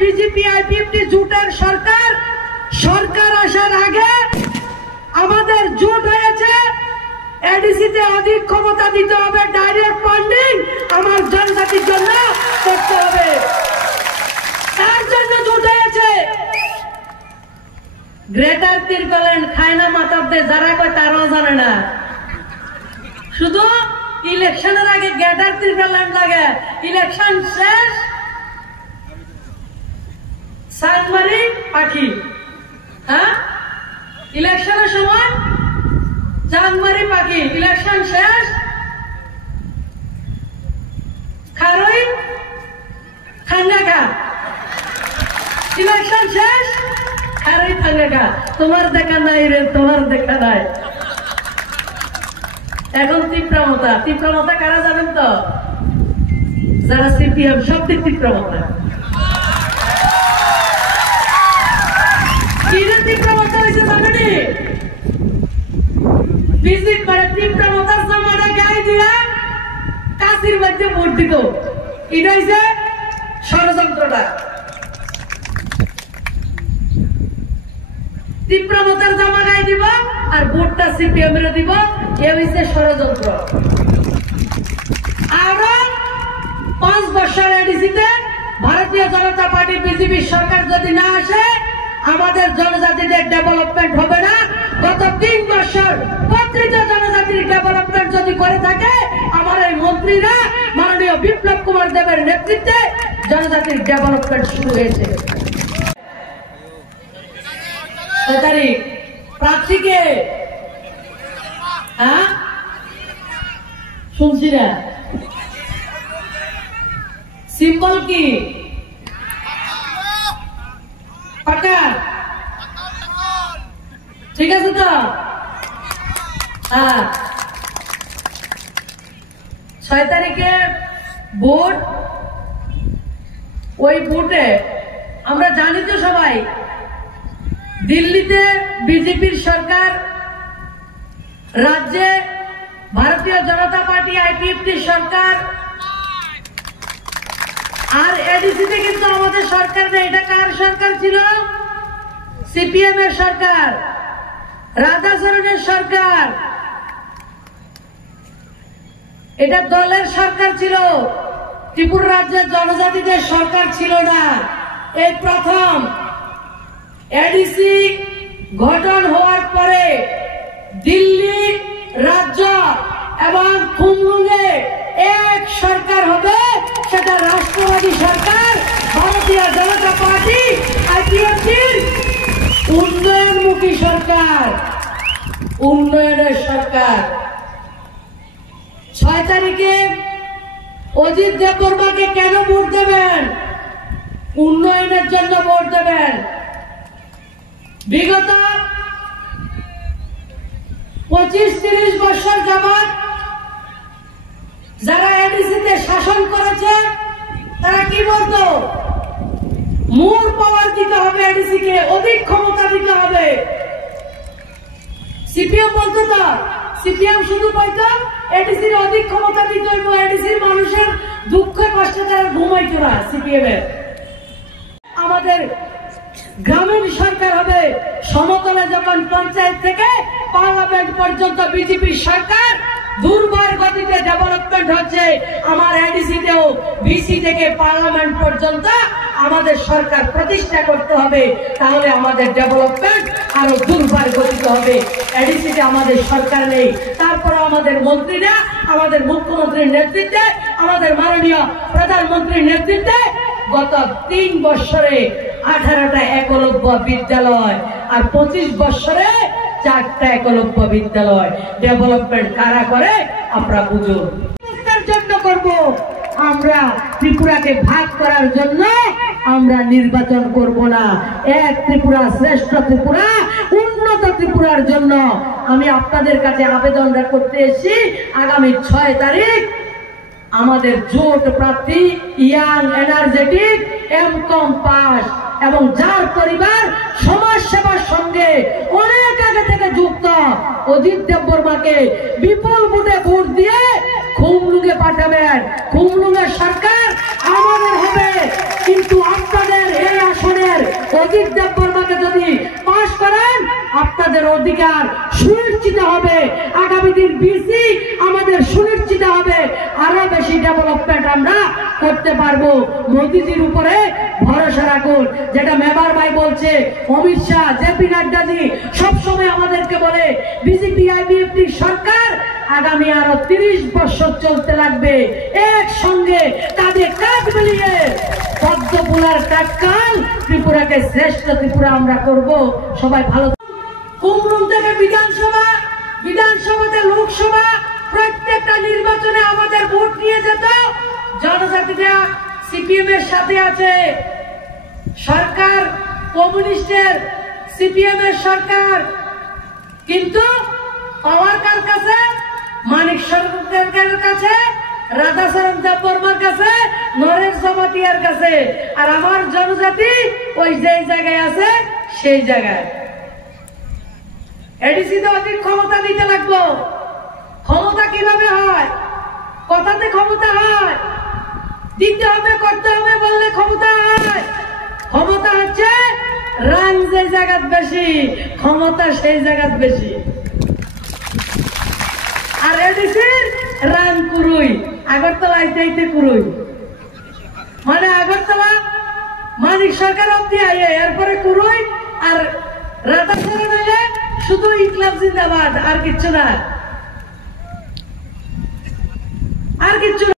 BJP IPFT জোটের সরকার আসার আগে আমাদের জোট হয়েছে এডিসিতে অধিক ক্ষমতা দিতে হবে, ডাইরেক্ট ফান্ডিং আমার জনজাতির জন্য করতে হবে, তার জন্য জোট হয়েছে। গ্রেটার তিরপাল্যান্ড খায় না মাতাবদে, যারা কয় তারাও জানে না। শুধু ইলেকশনের আগে গ্রেটার তিরপাল্যান্ড লাগে, ইলেকশন শেষ সাংমারি পাখি। হ্যাঁ, ইলেকশনের সময় জাংমারি পাখি, ইলেকশন শেষ খারই থাঙ্গাখা, ইলেকশন শেষ খারই থাঙ্গাখা। তোমার দেখা নাই রে, তোমার দেখা নাই। এখন তীব্রমতা কারা যাবেন তো? যারা সিপিএম, সব তীব্রমতা। কিরে তীব্রমতা হয়েছে জানেনি? ভিজিট করে তীব্রমতার জামাটা গায়ে দিয়া কাশির মধ্যে ভোট দিত। এটা হয়েছে ষড়যন্ত্রটা। তীব্রমতার জামা গায়ে দিব আর ভোটটা সিপিএম এর দিব, এ হয়েছে ষড়যন্ত্র। আরো 5 বছর এডিসিতে ভারতীয় জনতা পার্টি বিজেপি সরকার যদি না আসে, আমাদের জনজাতিদের ডেভেলপমেন্ট হবে না। গত 3 বছর প্রকৃত জনজাতির ডেভেলপমেন্ট যদি করে থাকে, আমার এই মন্ত্রীরা মাননীয় বিপ্লব কুমার দেবের নেতৃত্বে জনজাতির ডেভেলপমেন্ট শুরু হয়েছে। প্রার্থীকে শুনছি না, সিম্বল কি? পাকা ঠিক আছে তো? হ্যাঁ, 6 তারিখে ভোট। ওই ভোটে আমরা জানি তো সবাই, দিল্লিতে বিজেপির সরকার, রাজ্যে ভারতীয় জনতা পার্টি আইপিএফটি সরকার, আর এডিসিতে কিন্তু আমাদের সরকার নেই। এটা কার সরকার ছিল? সিপিএম এর সরকার, রাধাচরণের সরকার। এটা দলের সরকার ছিল, ত্রিপুরা রাজ্যের জনজাতিদের সরকার ছিল না। এই প্রথম এডিসি গঠন হওয়ার পরে দিল্লি রাজ্য এবং খুমলুঙে এক সরকার হবে, সেটা রাষ্ট্রবাদী সরকার, ভারতীয় জনতা পার্টি আইপিএফটির উন্নয়নমুখী সরকার, উন্নয়নের সরকার। 6 তারিখে অজিত দেববর্মাকে কেন ভোট দেবেন? উন্নয়নের জন্য ভোট দেবেন। বিগত 25-30 বছর যাবৎ যারা এডিসিতে শাসন করেছে, তারা কি বলতো? মোর পাওয়ার দিতে হবে, এডিসিকে অধিক ক্ষমতা দিতে হবে। সিপিএম বলতো তো, সিপিএম শুধু বলতো এডিসির অধিক ক্ষমতা দিতে হইব, এডিসির মানুষের দুঃখে কষ্টে তারা ঘুমাইতো না। সিপিএম এর আমাদের গ্রামীণ সরকার হবে, সমতলে যখন পঞ্চায়েত থেকে পার্লামেন্ট পর্যন্ত বিজেপি সরকার দুর্বার গতিতে ডেভেলপমেন্ট হচ্ছে, আমার এডিসিতেও ভিসি থেকে পার্লামেন্ট পর্যন্ত আমাদের সরকার প্রতিষ্ঠা করতে হবে, তাহলে আমাদের ডেভেলপমেন্ট আরো দুর্বার গতিতে হবে। এডিসিতে আমাদের সরকার নেই, তারপর আমাদের মন্ত্রীরা আমাদের মুখ্যমন্ত্রীর নেতৃত্বে, আমাদের মাননীয় প্রধানমন্ত্রীর নেতৃত্বে গত 3 বছরে 18টা একলব্য বিদ্যালয় আর 25 বছরে 4টা একলব্য বিদ্যালয়। ডেভেলপমেন্ট কারা করে আপনারা বুঝুন। জন্য করব আমরা, ত্রিপুরাকে ভাগ করার জন্য আমরা নির্বাচন করব না। এক ত্রিপুরা, শ্রেষ্ঠ ত্রিপুরা, উন্নত ত্রিপুরার জন্য আমি আপনাদের কাছে আবেদন করতে এসেছি। আগামী 6 তারিখ আমাদের জোট প্রার্থী, ইয়াং, এনার্জেটিক, এমকম পাস এবং যার পরিবার সমাজ সেবার সঙ্গে অনেক আগে থেকে যুক্ত, অজিত দেববর্মাকে বিপুল ভোটে ভোট দিয়ে খুমলুঙে পাঠাবেন। খুমলুঙের সরকার আমাদের হবে, কিন্তু আপনাদের এই অজিত দেববর্মাকে যদি পাশ করেন আপনাদের অধিকার সুনিশ্চিত হবে। আগামী দিন বিসি আমাদের সুনিশ্চিত হবে, আরো বেশি ডেভেলপমেন্ট আমরা করতে পারবো। মোদিজির উপরে ভরসা রাখুন। যেটা মেবার ভাই বলছে, অমিত শাহ, জেপি নাড্ডাজি সবসময় আমাদেরকে বলে বিজেপি আইবিএফটি সরকার আগামী আরো 30 বছর চলতে লাগবে, একসঙ্গে কাঁধে কাঁধ মিলিয়ে পদ্মফুলার টাটকাল ত্রিপুরাকে শ্রেষ্ঠ ত্রিপুরা আমরা করব। সবাই ভালো। কুমরুম থেকে বিধানসভা, বিধানসভাতে লোকসভা, প্রত্যেকটা নির্বাচনে আমাদের ভোট নিয়ে যেত। জনজাতিরা সিপিএম এর সাথে আছে, সরকার কমিউনিস্টের, সিপিএম এর সরকার, কিন্তু পাওয়ার কার কাছে? মানিক সরকারের কাছে, রাধাচরণ দেববর্মার কাছে, নরেশ জমাতিয়ার কাছে। আর আমার জনজাতি ওই যে জায়গায় আছে সেই জায়গায়। এডিসিতে অধিক ক্ষমতা দিতে লাগবো। ক্ষমতা কিভাবে হয়? কথাতে ক্ষমতা হয়, দিতে হবে, করতে হবে বললে ক্ষমতা হয়। ক্ষমতা হচ্ছে রাং যে জায়গাত বেশি, ক্ষমতা সেই জায়গাত বেশি। আর এডিসির রাং কুরুই, আগরতলা আইতে কুরুই, মানে আগরতলা মানিক সরকার অব্দি আইয়ে, এরপরে কুরুই। আর রাধাচরণ হইলে শুধু ইনকলাব জিন্দাবাদ, আর কিচ্ছু না, আর কিচ্ছু না।